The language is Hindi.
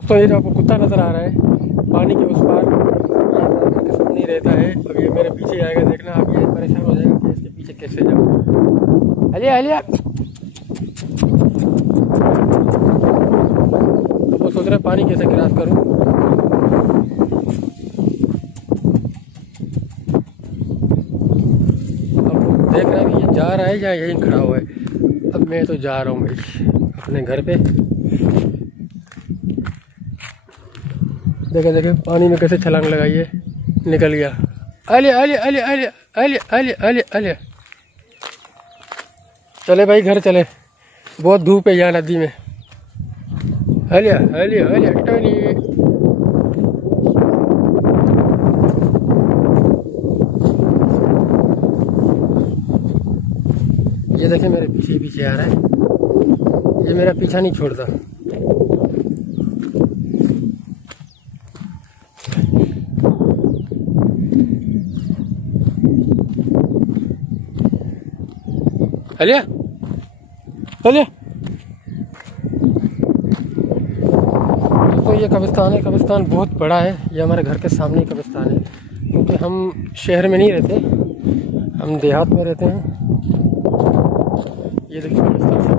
तो ये जो आपको कुत्ता नजर आ रहा है पानी के उस पार नहीं रहता है। अब ये मेरे पीछे आएगा, देखना आप, ये परेशान हो जाएगा कि इसके पीछे कैसे जाऊँ। अलिया अलिया, तो वो सोच रहा है पानी कैसे क्रॉस करूँ। अब देख रहा है कि ये जा रहा है या यहीं खड़ा हुआ है। अब मैं तो जा रहा हूँ भाई अपने घर पे। देखे देखे पानी में कैसे छलांग लगाई है, निकल गया। अले अले अले अले अले अले अले अले, चले भाई घर चले, बहुत धूप है यहाँ नदी में। अले अले अले टनी, ये देखे मेरे पीछे पीछे आ रहा है, ये मेरा पीछा नहीं छोड़ता। अलिया अलिया, तो ये कब्रिस्तान है। कब्रिस्तान बहुत बड़ा है, ये हमारे घर के सामने ही कब्रिस्तान है, क्योंकि हम शहर में नहीं रहते, हम देहात में रहते हैं। ये देखिए कब्रिस्तान।